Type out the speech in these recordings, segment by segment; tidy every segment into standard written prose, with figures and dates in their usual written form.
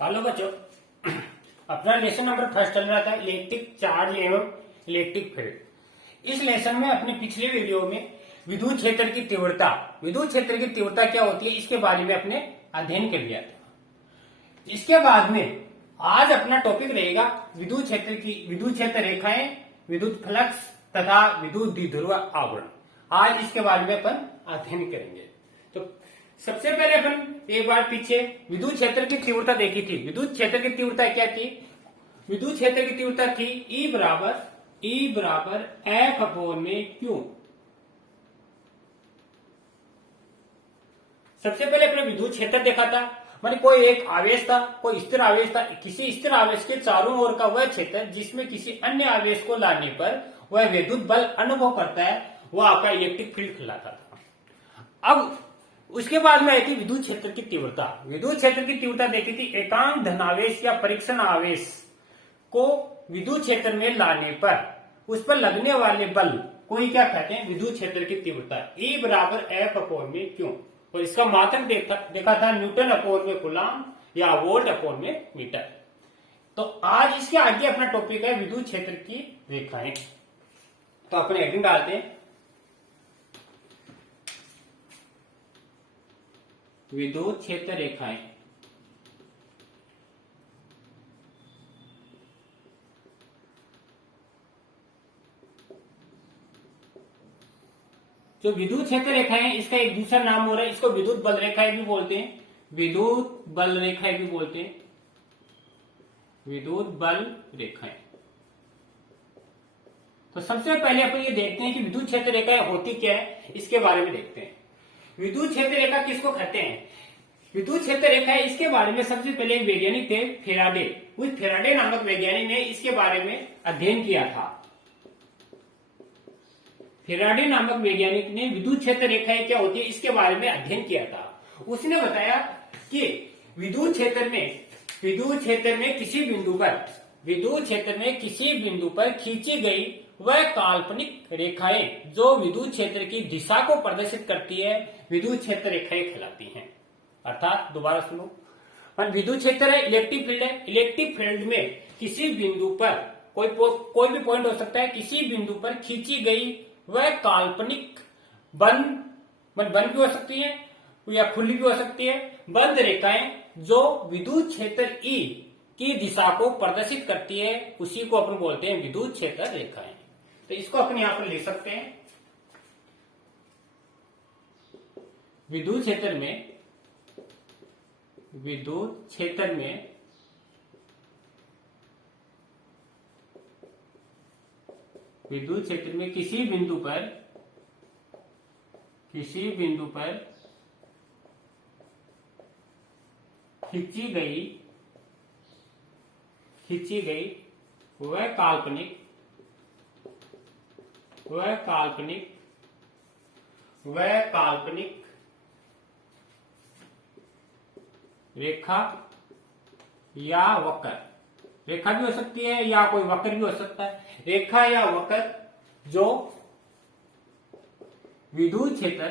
Hello बच्चों, अपना lesson number first चल रहा था इलेक्ट्रिक चार्ज एवं इलेक्ट्रिक फील्ड। इस लेसन में अपने पिछले वीडियो में विद्युत क्षेत्र की तीव्रता क्या होती है इसके बारे में अपने अध्ययन कर लिया था। इसके बाद में आज अपना टॉपिक रहेगा विद्युत क्षेत्र रेखाएं, विद्युत फ्लक्स तथा विद्युत द्विध्रुव आवरण। आज इसके बारे में अपन अध्ययन करेंगे। तो सबसे पहले अपन एक बार पीछे विद्युत क्षेत्र की तीव्रता देखी थी। विद्युत क्षेत्र की तीव्रता क्या थी? विद्युत क्षेत्र की तीव्रता थी E बराबर F अपॉन में Q। सबसे पहले अपने विद्युत क्षेत्र देखा था, माने कोई एक आवेश था, कोई स्थिर आवेश था। किसी स्थिर आवेश के चारों ओर का वह क्षेत्र जिसमें किसी अन्य आवेश को लाने पर वह विद्युत बल अनुभव करता है, वह आपका इलेक्ट्रिक फील्ड कहलाता था। अब उसके बाद में आई थी विद्युत क्षेत्र की तीव्रता। विद्युत क्षेत्र की तीव्रता देखी थी एकांक धनावेश या परीक्षण आवेश को विद्युत क्षेत्र में लाने पर उस पर लगने वाले बल को ही क्या कहते हैं? विद्युत क्षेत्र की तीव्रता। E बराबर F अपॉन में Q। और इसका मात्रक देखा था न्यूटन अपॉन में कूलम या वोल्ट अपॉन में मीटर। तो आज इसके आगे अपना टॉपिक है विद्युत क्षेत्र की रेखाएं। तो अपने हेडिंग डालते हैं विद्युत क्षेत्र रेखाएं। जो विद्युत क्षेत्र रेखाएं, इसका एक दूसरा नाम हो रहा है, इसको विद्युत बल रेखाएं भी बोलते हैं। विद्युत बल रेखाएं भी बोलते हैं, विद्युत बल रेखाएं। तो सबसे पहले अपन ये देखते हैं कि विद्युत क्षेत्र रेखाएं होती क्या है, इसके बारे में देखते हैं। विद्युत क्षेत्र रेखा किसको कहते हैं? विद्युत क्षेत्र रेखा है, इसके बारे में सबसे पहले एक वैज्ञानिक थे फेराडे। उस फेराडे नामक वैज्ञानिक ने इसके बारे में अध्ययन किया था। फेराडे नामक वैज्ञानिक ने विद्युत क्षेत्र रेखाएं क्या होती है इसके बारे में अध्ययन किया था। उसने बताया कि विद्युत क्षेत्र में किसी बिंदु पर खींची गई वह काल्पनिक रेखाएं जो विद्युत क्षेत्र की दिशा को प्रदर्शित करती है, विद्युत क्षेत्र रेखाएं कहलाती हैं। अर्थात दोबारा सुनो, विद्युत क्षेत्र है, इलेक्ट्रिक फील्ड है। इलेक्ट्रिक फील्ड में किसी बिंदु पर कोई भी पॉइंट हो सकता है, किसी बिंदु पर खींची गई वह काल्पनिक बंद भी हो सकती है या खुली भी हो सकती है, बंद रेखाएं जो विद्युत क्षेत्र E की दिशा को प्रदर्शित करती है, उसी को अपन बोलते हैं विद्युत क्षेत्र रेखाएं। तो इसको अपन यहां पर लिख सकते हैं विद्युत क्षेत्र में किसी बिंदु पर खींची गई वह काल्पनिक रेखा या वक्र, रेखा भी हो सकती है या कोई वक्र भी हो सकता है, रेखा या वक्र जो विद्युत क्षेत्र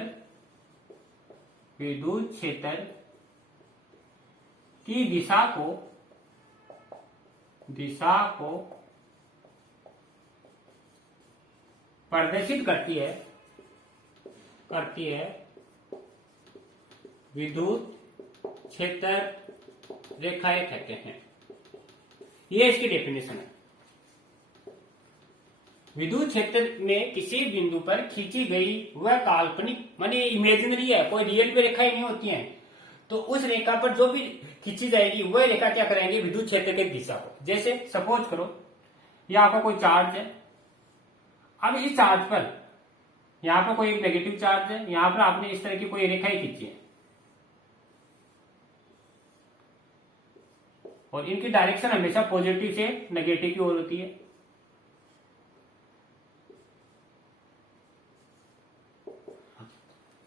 की दिशा को प्रदर्शित करती है, विद्युत क्षेत्र रेखाएं कहते हैं। ये इसकी डेफिनेशन है। विद्युत क्षेत्र में किसी बिंदु पर खींची गई वह काल्पनिक, माने इमेजिनरी है, कोई रियल भी रेखाएं नहीं होती हैं। तो उस रेखा पर जो भी खींची जाएगी वह रेखा क्या करेंगे? विद्युत क्षेत्र की दिशा को। जैसे सपोज करो यह आपका कोई चार्ज है। अब इस चार्ज पर यहां पर कोई एक नेगेटिव चार्ज है, यहां पर आपने इस तरह की कोई रेखाएं खींची है और इनकी डायरेक्शन हमेशा पॉजिटिव से नेगेटिव की ओर होती है।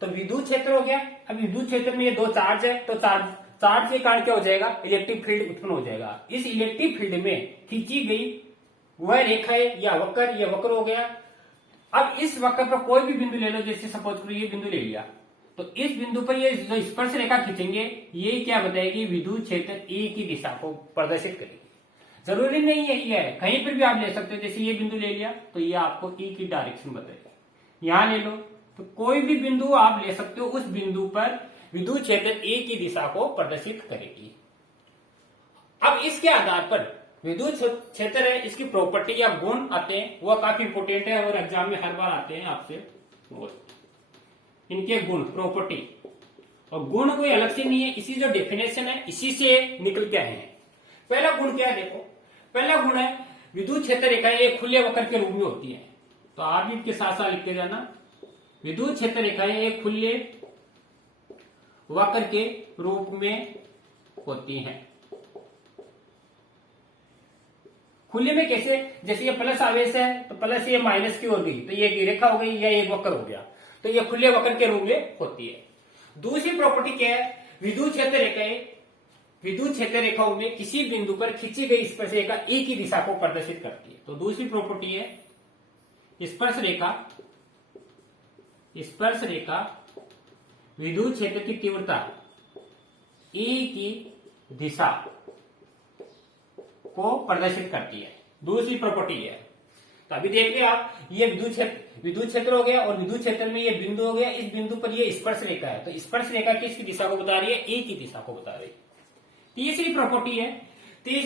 तो विद्युत क्षेत्र हो गया। अब विद्युत क्षेत्र में ये दो चार्ज है, तो चार्ज के कारण क्या हो जाएगा? इलेक्ट्रिक फील्ड उत्पन्न हो जाएगा। इस इलेक्ट्रिक फील्ड में खींची गई वह रेखा है या वक्र, यह वक्र हो गया। अब इस वक्र पर कोई भी बिंदु ले लो, जैसे सपोज करो ये बिंदु ले लिया, तो इस बिंदु पर ये जो स्पर्श रेखा खींचेंगे ये क्या बताएगी, विद्युत क्षेत्र E की दिशा को प्रदर्शित करेगी। जरूरी नहीं है ये है, कहीं पर भी आप ले सकते हो। जैसे ये बिंदु ले लिया तो ये आपको E की डायरेक्शन बताएगी। यहां ले लो तो कोई भी बिंदु आप ले सकते हो, उस बिंदु पर विद्युत क्षेत्र E की दिशा को प्रदर्शित करेगी। अब इसके आधार पर विद्युत क्षेत्र है, इसकी प्रॉपर्टी या गुण आते हैं, वह काफी इंपोर्टेंट है और एग्जाम में हर बार आते हैं आपसे। इनके गुण, प्रॉपर्टी, और गुण कोई अलग से नहीं है, इसी जो डेफिनेशन है इसी से निकल के आए हैं। पहला गुण क्या है, देखो पहला गुण है विद्युत क्षेत्र रेखाएं एक खुले वक्र के रूप में होती है। तो आप भी इसके साथ साथ लिखते जाना, विद्युत क्षेत्र रेखाएं एक खुले वक्र के रूप में होती हैं। खुले में कैसे, जैसे ये प्लस आवेश है तो प्लस ये माइनस की ओर गई तो ये रेखा हो गई या एक वक्र हो गया, तो ये खुले वक्र के रूप में होती है। दूसरी प्रॉपर्टी क्या है, विद्युत क्षेत्र रेखाओं में किसी बिंदु पर खींची गई स्पर्श रेखा E की दिशा को प्रदर्शित करती है। तो दूसरी प्रॉपर्टी है स्पर्श रेखा विद्युत क्षेत्र की तीव्रता E की दिशा को प्रदर्शित करती है, दूसरी प्रॉपर्टी है। तो अभी देखिए आप, ये विद्युत क्षेत्र हो गया और विद्युत क्षेत्र में ये बिंदु हो गया, इस बिंदु पर ये स्पर्श रेखा है, तो स्पर्श रेखा किसकी दिशा को बता रही है, E की दिशा को बता रही है। तीसरी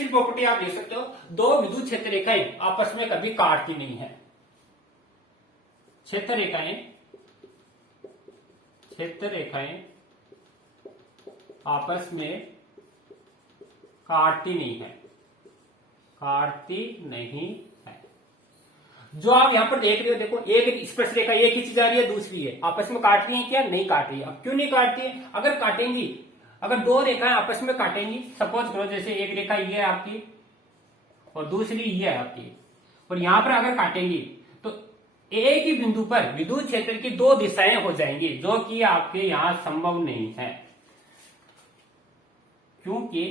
प्रॉपर्टी आप ले सकते हो, दो विद्युत क्षेत्र रेखाएं आपस में कभी काटती नहीं है। क्षेत्र रेखाएं आपस में काटती नहीं है। जो आप यहां पर देख रहे हो, देखो एक स्पर्श रेखा ये खींची जा रही है, दूसरी है, आपस में काट रही है क्या, नहीं काट रही है। अब क्यों नहीं काटती है, अगर काटेंगी, अगर दो रेखाएं आपस में काटेंगी, सपोज करो जैसे एक रेखा ये है आपकी और दूसरी ये है आपकी, और यहां पर अगर काटेंगी तो एक ही बिंदु पर विद्युत क्षेत्र की दो दिशाएं हो जाएंगी, जो कि आपके यहां संभव नहीं है। क्योंकि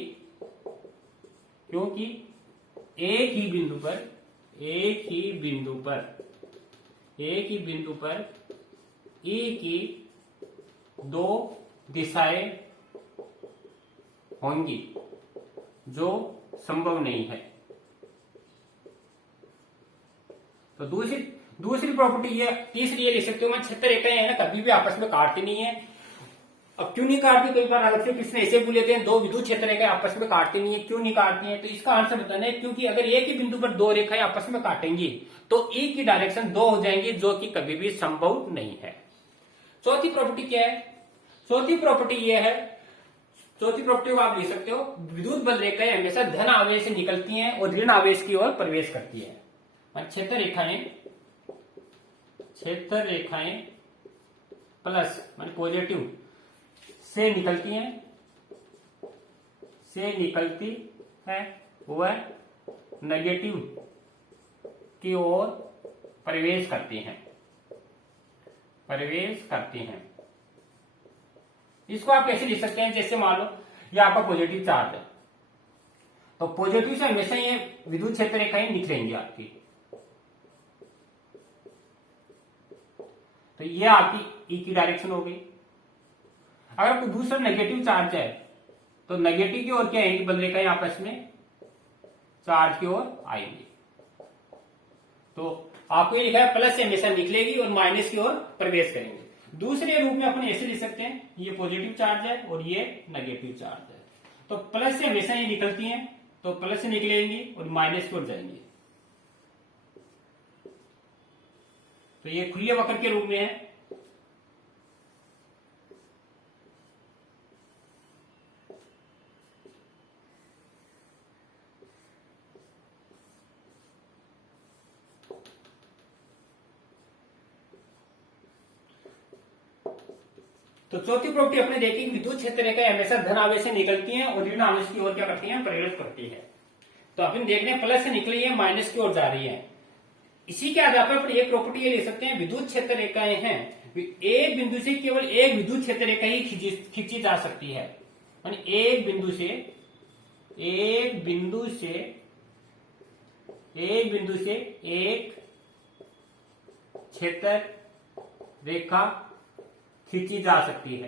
एक ही बिंदु पर E की दो दिशाएं होंगी, जो संभव नहीं है। तो दूसरी प्रॉपर्टी ये, तीसरी ये लिख सकते हो, मैं क्षेत्र रेखाएं है ना कभी भी आपस में काटती नहीं है। अब क्यों नहीं काटती, कई बार अलग से किसने ऐसे बोल लेते हैं, दो विद्युत क्षेत्र रेखाएं आपस में काटती नहीं है, क्यों नहीं काटती है, तो इसका आंसर बताना है, क्योंकि अगर एक ही बिंदु पर दो रेखाएं आपस में काटेंगी तो E की डायरेक्शन दो हो जाएंगी, जो कि कभी भी संभव नहीं है। चौथी प्रॉपर्टी क्या है, चौथी प्रॉपर्टी को आप लिख सकते हो, विद्युत बल रेखाएं हमेशा धन आवेश से निकलती हैं और ऋण आवेश की ओर प्रवेश करती है। क्षेत्र रेखाएं प्लस मान पॉजिटिव से निकलती है, वह नेगेटिव की ओर प्रवेश करती हैं। इसको आप कैसे लिख सकते हैं, जैसे मान लो ये आपका पॉजिटिव चार्ज है, तो पॉजिटिव से हमेशा ये विद्युत क्षेत्र रेखाएं निकलेंगी आपकी, तो ये आपकी E की डायरेक्शन हो गई। अगर कोई दूसरा नेगेटिव चार्ज है तो नेगेटिव की ओर क्या आएंगी, बल रेखाएं आपस में चार्ज की ओर आएंगी। तो आपको ये लिखा है प्लस से हमेशा निकलेगी और माइनस की ओर प्रवेश करेंगे। दूसरे रूप में अपन ऐसे लिख सकते हैं, ये पॉजिटिव चार्ज है और ये नेगेटिव चार्ज है, तो प्लस से हमेशा ये निकलती हैं, तो प्लस से निकलेंगी और माइनस की ओर जाएंगी, तो ये खुले वक्र के रूप में है। तो चौथी प्रॉपर्टी अपने देखी, विद्युत क्षेत्र रेखाएं हमेशा धन आवेश से निकलती हैं और ऋण आवेश की ओर क्या करती हैं, प्रेरित करती है। तो अपन देख रहे हैं प्लस से निकली है, माइनस की ओर जा रही है। इसी के आधार पर एक प्रॉपर्टी ये ले सकते हैं, विद्युत क्षेत्र रेखाएं हैं, एक बिंदु से केवल एक विद्युत क्षेत्र रेखा ही खींची जा सकती है। एक बिंदु से एक क्षेत्र रेखा खींची जा सकती है,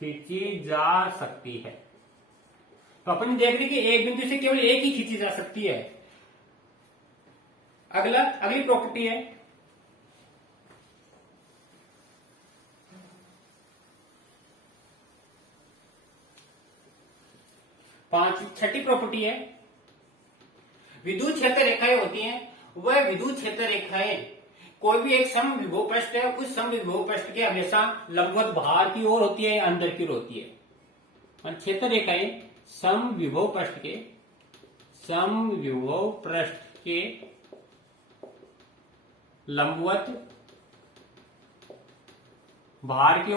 खींची जा सकती है। तो अपन देख रहे कि एक बिंदु से केवल एक ही खींची जा सकती है। अगली प्रॉपर्टी है छठी प्रॉपर्टी है, विद्युत क्षेत्र रेखाएं होती हैं, वह विद्युत क्षेत्र रेखाएं कोई भी एक समविभव पृष्ठ है, उस समविभव पृष्ठ के हमेशा लंबवत बाहर की ओर होती है या अंदर की ओर होती है। क्षेत्र रेखाएं समविभव पृष्ठ के लंबवत बाहर की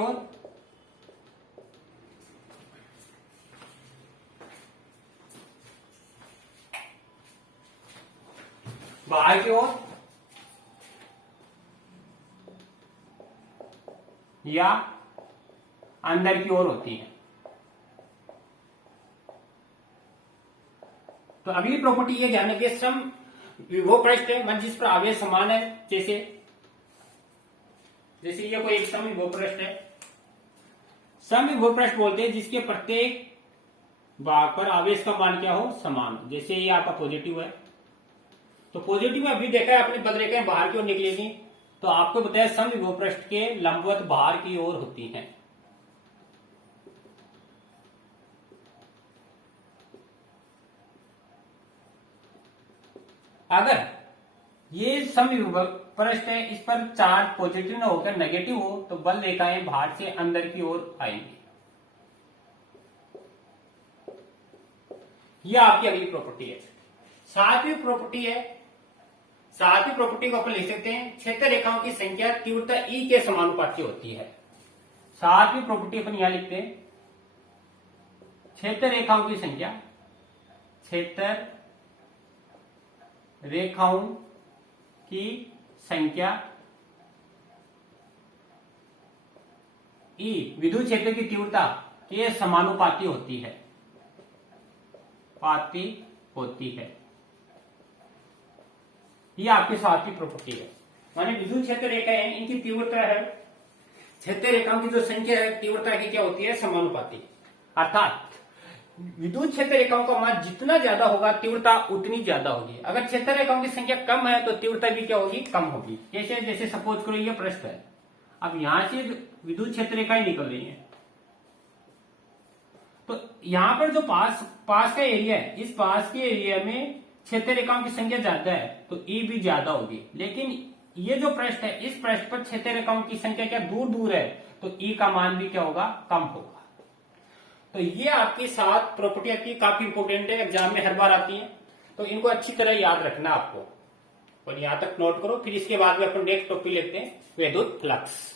ओर या अंदर की ओर होती है। तो अगली प्रॉपर्टी ये ध्यान रखिए, सम विभव पृष्ठ है मतलब जिस पर आवेश समान है, जैसे ये कोई एक सम विभव पृष्ठ है। सम विभव पृष्ठ बोलते हैं जिसके प्रत्येक भाग पर आवेश का मान क्या हो, समान हो। जैसे ये आपका पॉजिटिव है, तो पॉजिटिव में अभी देखा है आपने बद रेखाएं बाहर की ओर निकलेगी, तो आपको बताया समविभव पृष्ठ के लंबवत बाहर की ओर होती हैं। अगर ये समविभव पृष्ठ है, इस पर चार्ज पॉजिटिव न होकर नेगेटिव हो, तो बल रेखाएं बाहर से अंदर की ओर आएंगी। यह आपकी अगली प्रॉपर्टी है। सातवीं प्रॉपर्टी को अपन लिख सकते हैं, क्षेत्र रेखाओं की संख्या तीव्रता ई के समानुपाती होती है। सातवीं प्रॉपर्टी अपन यहां लिखते हैं, क्षेत्र रेखाओं की संख्या ई विद्युत क्षेत्र की तीव्रता के समानुपाती होती है। ये आपकी सातवीं प्रॉपर्टी है। माने विद्युत क्षेत्र रेखाएं हैं, इनकी तीव्रता है, क्षेत्र रेखाओं की जो संख्या है तीव्रता की क्या होती है, समानुपाती। अर्थात विद्युत क्षेत्र रेखाओं का मान जितना ज्यादा होगा तीव्रता उतनी ज्यादा होगी। अगर क्षेत्र रेखाओं की संख्या कम है तो तीव्रता भी क्या होगी, कम होगी। जैसे सपोज करो ये पृष्ठ है, अब यहां से विद्युत क्षेत्र रेखाएं निकल रही है, तो यहां पर जो पास का एरिया है, इस पास के एरिया में क्षेत्र रेखाओं की संख्या ज्यादा है तो ई भी ज्यादा होगी। लेकिन ये जो पृष्ठ है, इस पृष्ठ पर क्षेत्र रेखाओं की संख्या क्या दूर है, तो ई का मान भी क्या होगा, कम होगा। तो ये आपकी 7 प्रॉपर्टी आपकी काफी इंपोर्टेंट है, एग्जाम में हर बार आती है, तो इनको अच्छी तरह याद रखना आपको, और यहां तक नोट करो। फिर इसके बाद में अपन नेक्स्ट टॉपिक लेते हैं, विद्युत फ्लक्स।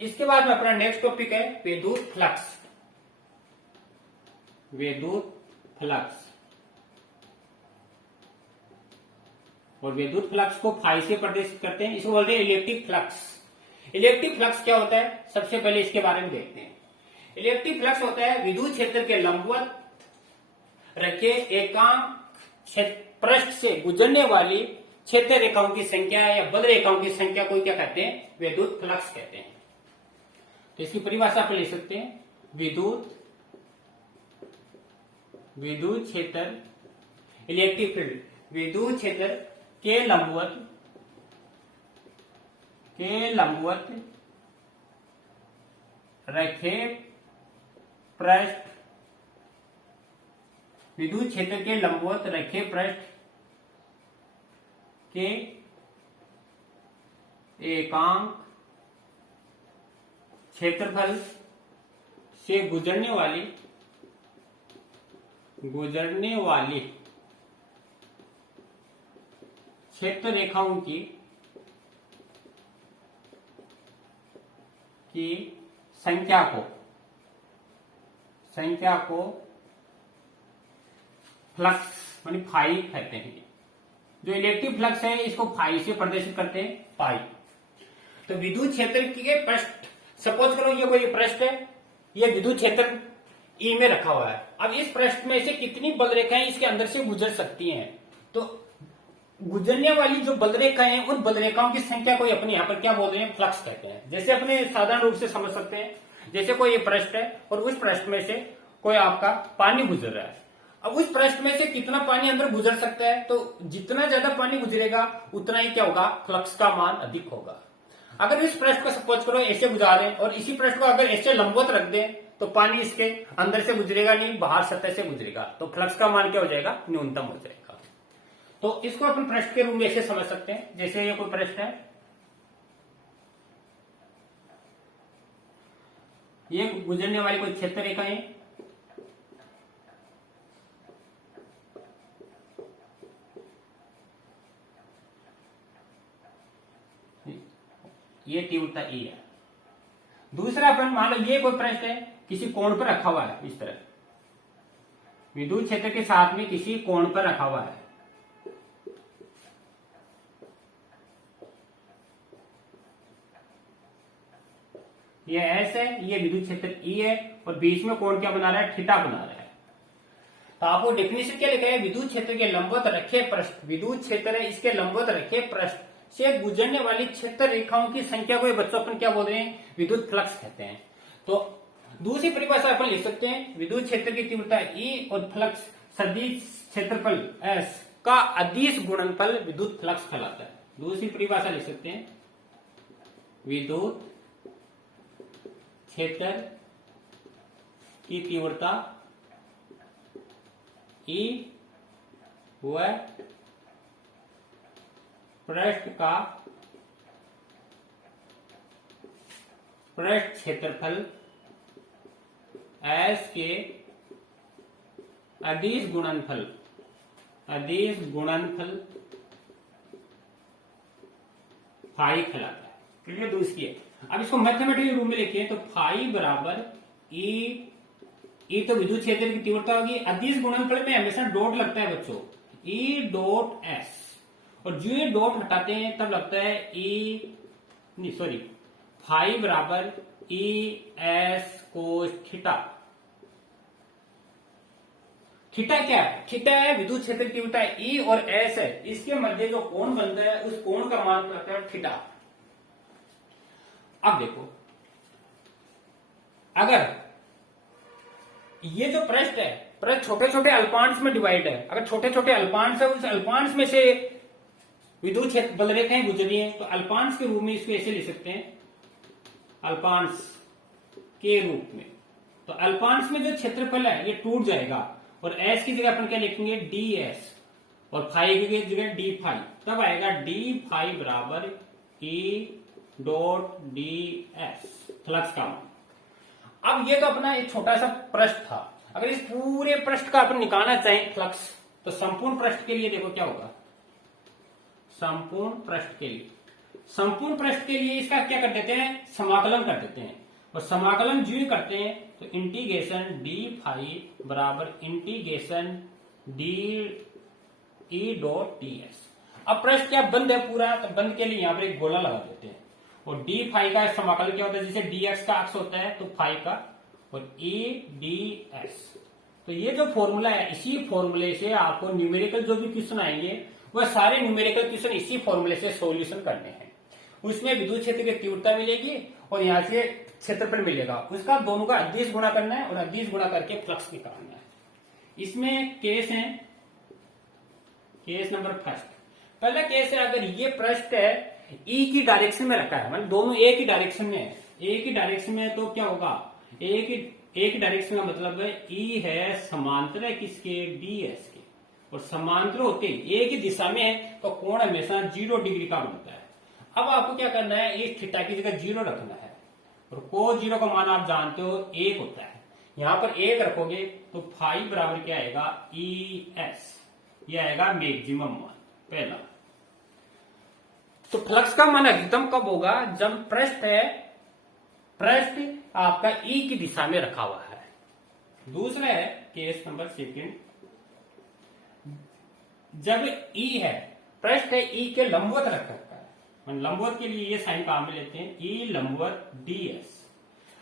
इसके बाद में अपना नेक्स्ट टॉपिक है विद्युत फ्लक्स। और विद्युत फ्लक्स को फाई से प्रदर्शित करते हैं, इसको बोलते हैं इलेक्ट्रिक फ्लक्स। इलेक्ट्रिक फ्लक्स क्या होता है, सबसे पहले इसके बारे में देखते हैं। इलेक्ट्रिक फ्लक्स होता है विद्युत क्षेत्र के लंबवत रखे एकांक पृष्ठ से गुजरने वाली क्षेत्र रेखाओं की संख्या या बल रेखाओं की संख्या को क्या कहते हैं, विद्युत फ्लक्स कहते हैं। तो इसकी परिभाषा आप ले सकते हैं, विद्युत क्षेत्र इलेक्ट्रिक फील्ड, विद्युत क्षेत्र के लंबवत रखे पृष्ठ, विद्युत क्षेत्र के लंबवत रखे पृष्ठ के एकांक क्षेत्रफल से गुजरने वाली क्षेत्र रेखाओं की संख्या को फ्लक्स मानी फाई कहते हैं। जो इलेक्ट्रिक फ्लक्स है इसको फाई से प्रदर्शित करते हैं, पाई। तो विद्युत क्षेत्र के पृष्ठ, सपोज करो ये कोई पृष्ठ है, ये विद्युत क्षेत्र ई में रखा हुआ है। अब इस पृष्ठ में से कितनी बल रेखाएं इसके अंदर से गुजर सकती हैं, तो गुजरने वाली जो बल रेखाएं हैं उन बल रेखाओं की संख्या को अपने यहाँ पर क्या बोल रहे हैं, फ्लक्स कहते हैं। जैसे अपने साधारण रूप से समझ सकते हैं, जैसे कोई पृष्ठ है और उस पृष्ठ में से कोई आपका पानी गुजर रहा है। अब उस पृष्ठ में से कितना पानी अंदर गुजर सकता है, तो जितना ज्यादा पानी गुजरेगा उतना ही क्या होगा, फ्लक्स का मान अधिक होगा। अगर इस पृष्ठ को सपोज करो ऐसे गुजारें और इसी पृष्ठ को अगर ऐसे लंबवत रख दें तो पानी इसके अंदर से गुजरेगा नहीं, बाहर सतह से गुजरेगा, तो फ्लक्स का मान क्या हो जाएगा, न्यूनतम हो जाएगा। तो इसको अपन पृष्ठ के रूप में ऐसे समझ सकते हैं, जैसे ये कोई पृष्ठ है, ये गुजरने वाली कोई क्षेत्र रेखा है, ये तीव्रता ई है। दूसरा अपन मान लो ये कोई पृष्ठ है, किसी कोण पर रखा हुआ है, इस तरह विद्युत क्षेत्र के साथ में किसी कोण पर रखा हुआ है। ये एस है, ये विद्युत क्षेत्र ई है और बीच में कोण क्या बना रहा है, थीटा बना रहा है। तो आपको डेफिनेशन क्या लिखा है, विद्युत क्षेत्र के लंबवत रखे पृष्ठ, विद्युत क्षेत्र है इसके लंबवत रखे पृष्ठ से गुजरने वाली क्षेत्र रेखाओं की संख्या को बच्चों अपन क्या बोल रहे हैं, विद्युत फ्लक्स कहते हैं। तो दूसरी परिभाषा अपन लिख सकते हैं, विद्युत क्षेत्र की तीव्रता ई और फ्लक्स सदिश क्षेत्रफल एस का अदिश गुणनफल विद्युत फ्लक्स कहलाता है। दूसरी परिभाषा लिख सकते हैं, विद्युत क्षेत्र की तीव्रता ई व पृष्ठ का पृष्ठ क्षेत्रफल एस के अदिश गुणनफल फाई कहलाता है। क्लियर, दूसरी है। अब इसको मैथमेटिकल रूप में लिखें तो फाई बराबर ई तो विद्युत क्षेत्र की तीव्रता होगी, अदिश गुणनफल में हमेशा डॉट लगता है बच्चों, ई डॉट एस, और जो ये डॉट हटाते हैं तब लगता है फाई बराबर E S cos theta. Theta क्या है, थीटा है विद्युत क्षेत्र की तीव्रता ई और एस है, इसके मध्य जो कोण बनता है उस कोण का मान करता है थीटा। अब देखो, अगर ये जो पृष्ठ है, पृष्ठ छोटे छोटे अल्पांश में डिवाइड है, अगर छोटे छोटे अल्पांश है, उस अल्पांश में से विद्युत क्षेत्र बल रेखाएं गुजरी हैं, तो अल्पांश के रूप में इसको ऐसे लिख सकते हैं, अल्पांश के रूप में। तो अल्पांश में जो क्षेत्रफल है ये टूट जाएगा और एस की जगह अपन क्या लिखेंगे, डी एस, और फाई की जगह डी फाई, तब आएगा डी फाई बराबर E dot D S, flux का मान। अब ये तो अपना एक छोटा सा पृष्ठ था, अगर इस पूरे पृष्ठ का अपन निकालना चाहें फ्लक्स, तो संपूर्ण पृष्ठ के लिए देखो क्या होगा, संपूर्ण पृष्ठ के लिए इसका क्या कर देते हैं, समाकलन कर देते हैं, और समाकलन जो करते हैं तो इंटीग्रेशन डी फाई बराबर integration D E dot D S. अब पृष्ठ क्या बंद है पूरा, तो बंद के लिए यहां पर एक गोला लगा देते हैं, और डी फाई का समाकलन क्या होता है, जैसे डी एक्स का अक्ष होता है तो फाई का, और ई डी एस। तो ये जो फॉर्मूला है, इसी फॉर्मूले से आपको न्यूमेरिकल जो भी क्वेश्चन आएंगे वह सारे न्यूमेरिकल क्वेश्चन इसी फॉर्मूले से सॉल्यूशन करने हैं। उसमें विद्युत क्षेत्र की तीव्रता मिलेगी और यहां से क्षेत्रफल मिलेगा, उसका दोनों का अदिश गुणा करना है और अदिश गुणा करके फ्लक्स निकालना है। इसमें केस है, केस नंबर फर्स्ट। पहला केस है, अगर ये पृष्ठ है ई की डायरेक्शन में रखा है, मतलब दोनों एक ही डायरेक्शन में है, एक ही डायरेक्शन में, तो क्या होगा, एक डायरेक्शन का मतलब है ई है समांतर है किसके, डी एस के, और समांतर होते एक ही दिशा में है तो कोण हमेशा 0 डिग्री का बनता है। अब आपको क्या करना है, इस थीटा की जगह 0 रखना है, और कोस 0 का मान आप जानते हो 1 होता है, यहां पर 1 रखोगे तो फाई बराबर क्या आएगा, ई एस, ये आएगा मैक्सिमम मान पहला। तो फ्लक्स का मान अधिकतम कब होगा, जब पृष्ठ है, पृष्ठ आपका ई की दिशा में रखा हुआ है। दूसरा है केस नंबर सेकंड, जब ई है पृष्ठ है ई के लंबवत रख रखा है, लंबवत के लिए ये साइन काम में लेते हैं, ई लंबवत ds।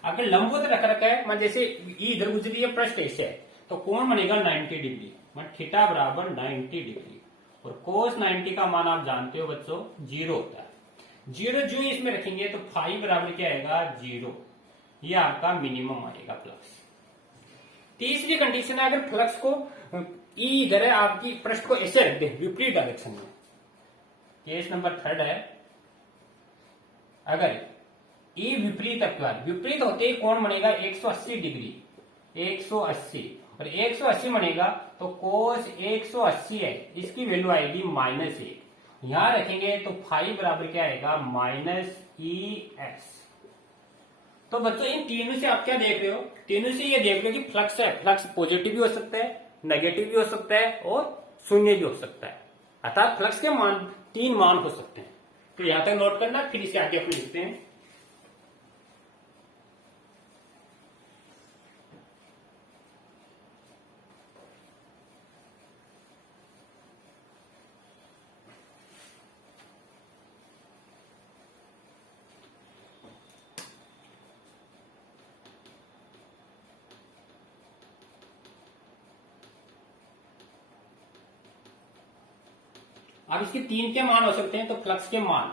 अगर लंबवत रख रखा है, मान जैसे ई इधर गुजरी है, पृष्ठ ऐसे है, तो कोण बनेगा 90 डिग्री, थीटा बराबर 90 डिग्री। और कोस 90 का मान आप जानते हो बच्चों 0 होता है। 0 जो इसमें रखेंगे तो फाई बराबर क्या आएगा 0, ये आपका मिनिमम आएगा फ्लक्स। तीसरी कंडीशन है, अगर फ्लक्स को ई इधर है, आपकी पृष्ठ को ऐसे रख दे विपरीत डायरेक्शन में। केस नंबर 3 है, अगर ई विपरीत अक्वार, विपरीत होते ही कोण बनेगा 180 डिग्री, 180, और 180 बनेगा तो कोस 180 है, इसकी वैल्यू आएगी -1। यहां रखेंगे तो फाई बराबर क्या आएगा -ES। तो बच्चों इन तीनों से आप क्या देख रहे हो, तीनों से ये देख रहे हो कि फ्लक्स है, फ्लक्स पॉजिटिव भी हो सकता है, नेगेटिव भी हो सकता है और शून्य भी हो सकता है। अर्थात फ्लक्स के मान 3 मान हो सकते हैं। तो यहां तक नोट करना, फिर इसे आगे अपने लिखते हैं। अब इसके 3 के मान हो सकते हैं, तो फ्लक्स के मान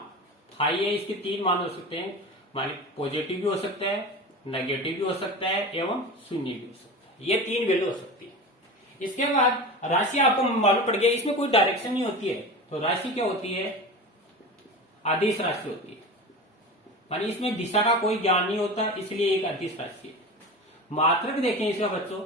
फाई है, इसके 3 मान हो सकते हैं, मान पॉजिटिव भी हो सकता है, नेगेटिव भी हो सकता है एवं शून्य भी हो सकता है। ये 3 वैल्यू हो सकती है। इसके बाद राशि आपको मालूम पड़ गया, इसमें कोई डायरेक्शन नहीं होती है, तो राशि क्या होती है अदिश राशि होती है, मानी इसमें दिशा का कोई ज्ञान नहीं होता, इसलिए एक अदिश राशि है। मात्रक देखें इसका बच्चों,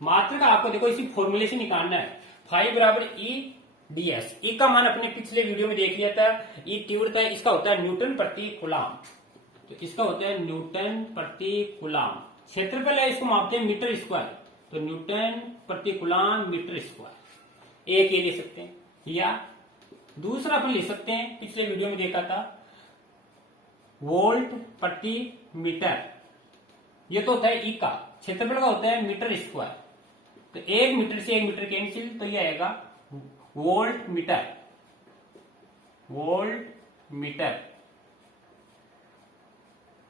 मात्रक आपको देखो इसी फॉर्मूले से निकालना है, फाई बराबर ई ds। ई का मान अपने पिछले वीडियो में देख लिया था, ई तीव्रता है, इसका होता है न्यूटन प्रति कूलाम, तो इसका होता है न्यूटन प्रति कूलाम। क्षेत्रफल है, इसको मापते हैं मीटर स्क्वायर, तो न्यूटन प्रति कूलाम मीटर स्क्वायर। एक ये ले सकते हैं, या दूसरा अपन ले सकते हैं, पिछले वीडियो में देखा था वोल्ट प्रति मीटर। ये तो होता है ई का, क्षेत्रफल का होता है मीटर स्क्वायर, तो 1 मीटर से 1 मीटर कैंसिल, तो ये आएगा वोल्ट मीटर, वोल्ट मीटर।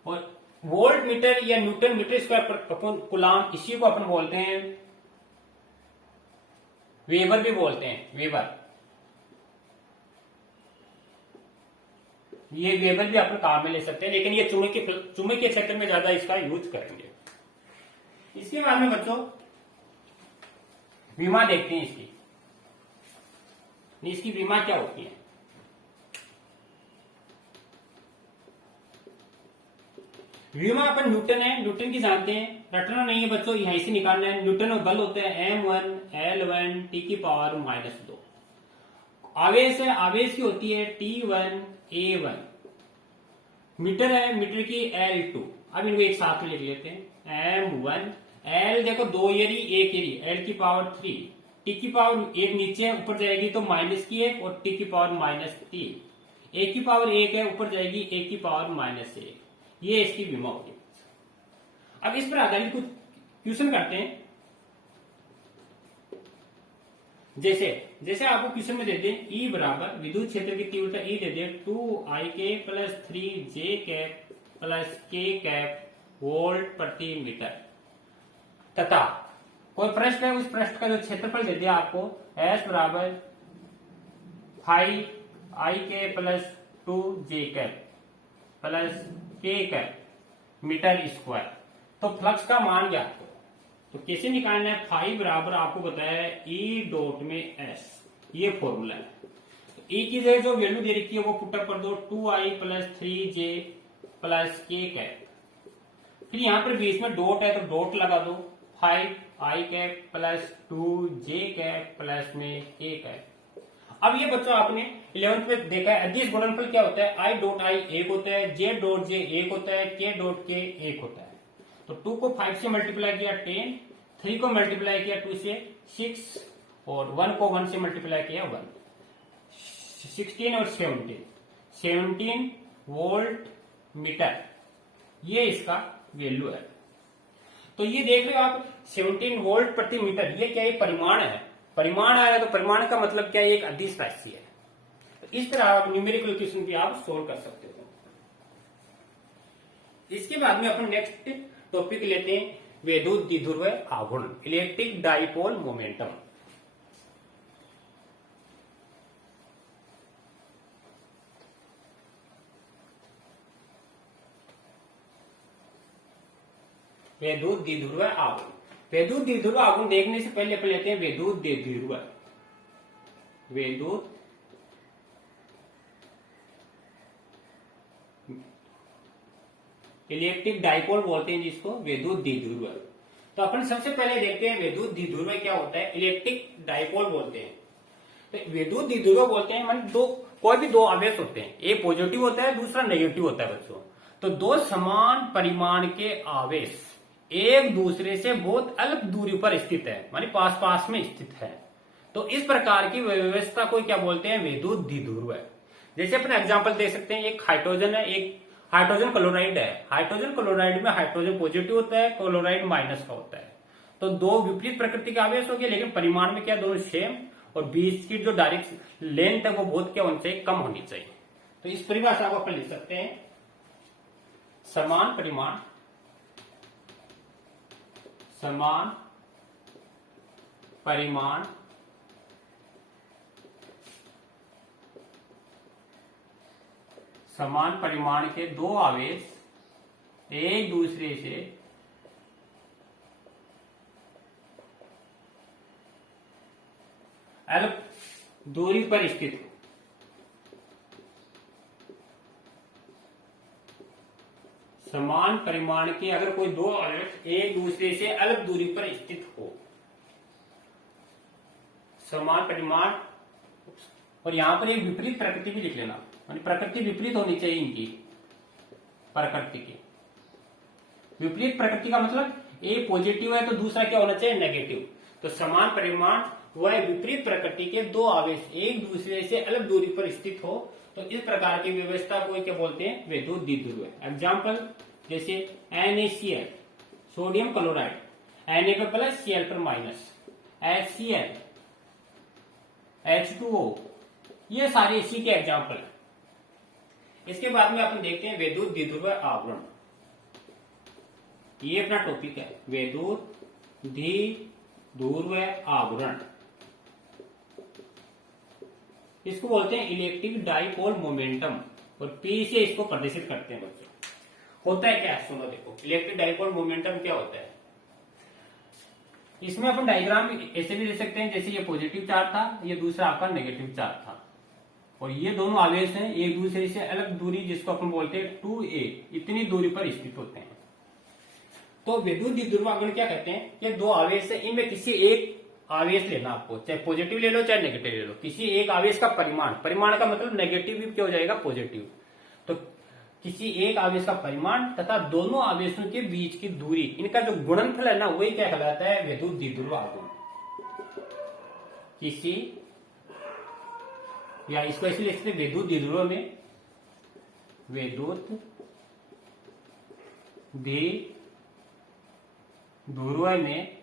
और वोल्ट मीटर या न्यूटन मीटर स्क्वायर पर कूलाम, इसी को अपन बोलते हैं वेबर भी बोलते हैं, वेबर। ये वेबर भी अपन काम में ले सकते हैं, लेकिन ये चुंबकीय क्षेत्र में ज्यादा इसका यूज करेंगे। इसके बाद में बच्चों विमा देखते हैं, इसकी विमा क्या होती है। विमा अपन न्यूटन है, न्यूटन की जानते हैं, रटना नहीं है बच्चों, यहीं से निकालना है। न्यूटन में बल होता है M1 L1 T की पावर -2। आवेश है, आवेश की होती है T1 A1। मीटर है, मीटर की L2। अब इनको एक साथ में लिख लेते हैं, M1 L देखो 2 एरी 1 एरी, L की पावर 3, टी की पावर 1 नीचे ऊपर जाएगी तो -1 और टी की पावर -3, 1 की पावर 1 है ऊपर जाएगी 1 की पावर -1, ये इसकी विमा होगी। अब इस पर आधारित कुछ क्वेश्चन करते हैं। जैसे आपको क्वेश्चन में दे दें ई बराबर विद्युत क्षेत्र की तीव्रता ई दे दे 2ik + 3j + k वोल्ट प्रति मीटर, तथा कोई पृष्ठ है, उस पृष्ठ का जो क्षेत्रफल दे दिया आपको S बराबर 5ik + 2j + k metre square. तो फ्लक्स का मान क्या आपको, तो कैसे निकालना है। फाई बराबर आपको बताया है ई डॉट में S, ये फॉर्मूला है। तो ई की जगह जो वैल्यू दे रखी है वो पुटअप कर दो, 2i + 3j + k। फिर यहां पर बीच में डॉट है तो डॉट लगा दो, 5i + 2j + k। अब ये बच्चों आपने 11th में देखा है, अदिश गुणनफल क्या होता है, i डॉट i 1 होता है, j डॉट j 1 होता है, k डॉट k 1 होता है। तो 2 को 5 से मल्टीप्लाई किया 10, 3 को मल्टीप्लाई किया 2 से 6, और 1 को 1 से मल्टीप्लाई किया 1, 16 और 17 वोल्ट मीटर, ये इसका वैल्यू है। तो ये देख रहे हो आप 17 वोल्ट प्रति मीटर, ये क्या है परिमाण है, परिमाण आएगा तो परिमाण का मतलब क्या है, एक अदिश राशि है। तो इस तरह आप न्यूमेरिकल क्वेश्चन भी आप सोल्व कर सकते हो। इसके बाद में अपन नेक्स्ट टॉपिक लेते हैं वैद्युत द्विध्रुव आघूर्ण, इलेक्ट्रिक डाइपोल मोमेंटम। वैद्युत द्विध्रुव आघूर्ण, वैद्युत द्विध्रुव आघूर्ण देखने से पहले अपन लेते हैं वैद्युत द्विध्रुव, वैद्युत इलेक्ट्रिक डाइपोल बोलते हैं जिसको, वैद्युत द्विध्रुव। तो अपन सबसे पहले देखते हैं वैद्युत द्विध्रुव क्या होता है, इलेक्ट्रिक डाइपोल बोलते हैं। तो वैद्युत द्विध्रुव बोलते हैं मान दो, कोई भी दो आवेश होते हैं, एक पॉजिटिव होता है दूसरा नेगेटिव होता है बच्चों। तो दो समान परिमाण के आवेश एक दूसरे से बहुत अलग दूरी पर स्थित है, मानी पास पास में स्थित है, तो इस प्रकार की व्यवस्था को क्या बोलते हैं, वैद्युत द्विध्रुव है। जैसे अपने एग्जांपल दे सकते हैं, एक हाइड्रोजन है, एक हाइड्रोजन क्लोराइड है। हाइड्रोजन क्लोराइड में हाइड्रोजन पॉजिटिव होता है, क्लोराइड माइनस का होता है। तो दो विपरीत प्रकृति के आवेश हो गए, लेकिन परिमाण में क्या दोनों सेम, और बीच की जो डायरेक्ट लेंथ है वो बहुत क्या होनी चाहिए, कम होनी चाहिए। तो इस परिभाषा को अपन लिख सकते हैं, समान परिमाण, समान परिमाण समान परिमाण के दो आवेश एक दूसरे से अलग दूरी पर स्थित हो। समान परिमाण के अगर कोई दो आवेश एक दूसरे से अलग दूरी पर स्थित हो, समान परिमाण, और यहां पर एक विपरीत प्रकृति भी लिख लेना, प्रकृति विपरीत होनी चाहिए इनकी, प्रकृति की विपरीत प्रकृति का मतलब एक पॉजिटिव है तो दूसरा क्या होना चाहिए, नेगेटिव। तो समान परिमाण वह विपरीत प्रकृति के दो आवेश एक दूसरे से अलग दूरी पर स्थित हो, तो इस प्रकार की व्यवस्था को क्या बोलते हैं, वैद्युत द्विध्रुव। एग्जाम्पल जैसे NaCl, सोडियम क्लोराइड, Na पर प्लस Cl पर माइनस, HCl, H2O, ये सारे इसी के एग्जाम्पल है। इसके बाद में अपन देखते हैं वैद्युत द्विध्रुव आवरण, ये अपना टॉपिक है, वैद्युत द्विध्रुव आवरण। इसको बोलते हैं इलेक्ट्रिक डाइपोल मोमेंटम, और P से इसको प्रदर्शित करते हैं बच्चों। होता है क्या, सुनो देखो, इलेक्ट्रिक डाइपोल मोमेंटम क्या होता है। इसमें अपन डायग्राम ऐसे भी दे सकते हैं, जैसे ये पॉजिटिव चार्ज था, ये दूसरा आपका नेगेटिव चार्ज था, और ये दोनों आवेश हैं एक दूसरे से अलग दूरी, जिसको अपन बोलते हैं 2a, इतनी दूरी पर स्थित होते हैं। तो वैद्युत द्विध्रुव आवरण क्या कहते हैं, ये दो आवेश है, इनमें किसी एक आवेश लेना आपको, चाहे पॉजिटिव ले लो चाहे नेगेटिव ले लो, किसी एक आवेश का परिमाण, परिमाण का मतलब नेगेटिव भी क्या हो जाएगा, पॉजिटिव। तो किसी एक आवेश का परिमाण तथा दोनों आवेशों के बीच की दूरी, इनका जो गुणनफल है ना, वही क्या कहलाता है, वैद्युत द्विध्रुव आवरण। किसी, या इसको ऐसे लिख सकते हैं, वैद्युत द्विध्रुव में, वैद्युत द्विध्रुव में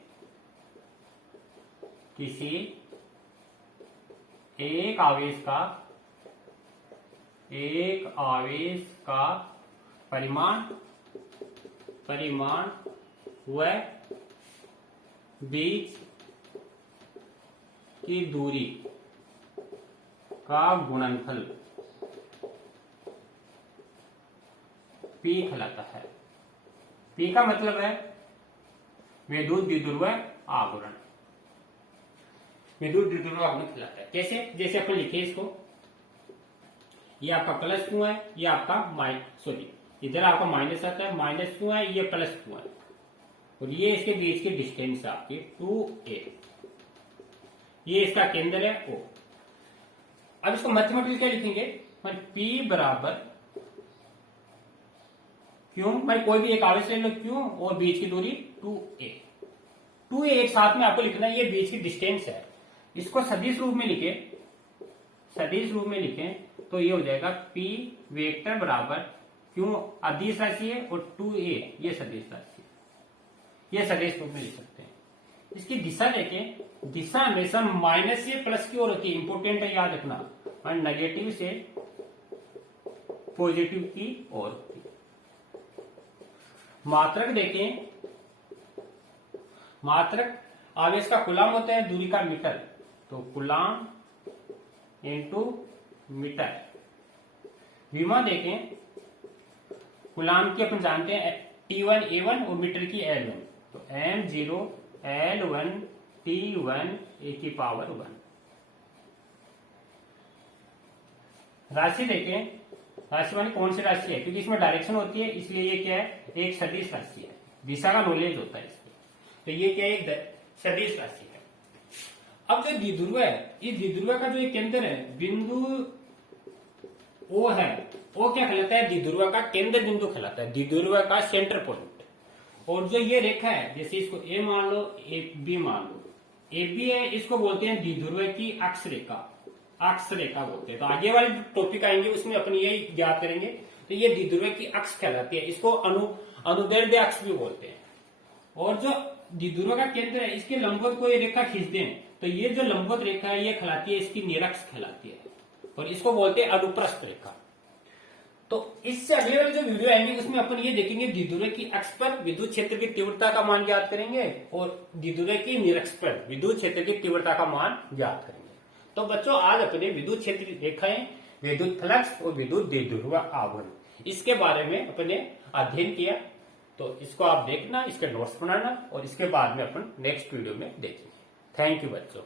किसी एक आवेश का परिमाण व बीच की दूरी का गुणनफल P कहलाता है। P का मतलब है वैद्युत द्विध्रुव आवरण, वैद्युत द्विध्रुव आवरण कहलाता है। कैसे, जैसे अपन लिखे इसको, ये आपका प्लस क्यों है, ये आपका इधर आपका माइनस आता है, माइनस क्यों है, ये प्लस क्यों है, और ये इसके बीच की डिस्टेंस आपकी 2a, ये इसका केंद्र है O। अब इसको मैथमेटिकली क्या लिखेंगे, P बराबर क्यों, भाई कोई भी एक आवेश ले लो क्यों, और बीच की दूरी 2a, 2a एक साथ में आपको लिखना है, ये बीच की डिस्टेंस है। इसको सदिश रूप में लिखें तो ये हो जाएगा P वेक्टर बराबर क्यों अदिश राशि है, और 2a ये सदिश राशि है, ये सदिश रूप में लिख सकते हैं। इसकी दिशा देखें, दिशा हमेशा माइनस से प्लस की ओर होती है, इंपोर्टेंट है याद रखना, और नेगेटिव से पॉजिटिव की ओर होती है। मात्रक देखें, मात्रक आवेश का कूलाम होता है, दूरी का मीटर, तो कूलाम इनटू मीटर। विमा देखें, कूलाम की अपन जानते हैं T1 A1 और मीटर की L1, तो M0 L1 T1 e⁻1। राशि देखें, राशि मानी कौन सी राशि है, क्योंकि इसमें डायरेक्शन होती है, इसलिए ये क्या है, एक सदिश राशि है, दिशा का नॉलेज होता है इसमें, तो ये क्या है, एक सदिश राशि है। अब जो द्विध्रुव है, इस द्विध्रुव का जो ये केंद्र है, बिंदु O है, वो क्या कहलाता है, द्विध्रुव का केंद्र बिंदु कहलाता है, द्विध्रुव का सेंटर पॉइंट। और जो ये रेखा है, जैसे इसको ए मान लो, ए बी मान लो, ए बी है, इसको बोलते हैं द्विध्रुव की अक्ष रेखा, अक्ष रेखा बोलते हैं। तो आगे वाले टॉपिक आएंगे उसमें अपन यही ज्ञात करेंगे। तो ये द्विध्रुव की अक्ष कहलाती है, इसको अनुदैर्ध्य अक्ष भी बोलते हैं। और जो द्विध्रुव का केंद्र है, इसके लंबवत को ये रेखा खींच दें, तो ये जो लंबवत रेखा है, ये कहलाती है, इसकी निरक्ष कहलाती है, और इसको बोलते हैं अनुप्रस्थ रेखा। तो इससे अगले वाले जो वीडियो आएंगे उसमें अपन ये देखेंगे द्विध्रुव की अक्ष पर विद्युत क्षेत्र की तीव्रता का मान ज्ञात करेंगे, और द्विध्रुव की निरक्ष पर विद्युत क्षेत्र की तीव्रता का मान ज्ञात करेंगे। तो बच्चों, आज अपने विद्युत क्षेत्र रेखाएं, विद्युत फ्लक्स और विद्युत द्विध्रुव आवरण, इसके बारे में अपने अध्ययन किया। तो इसको आप देखना, इसके नोट्स बनाना, और इसके बाद में अपन नेक्स्ट वीडियो में देखेंगे। थैंक यू बच्चों।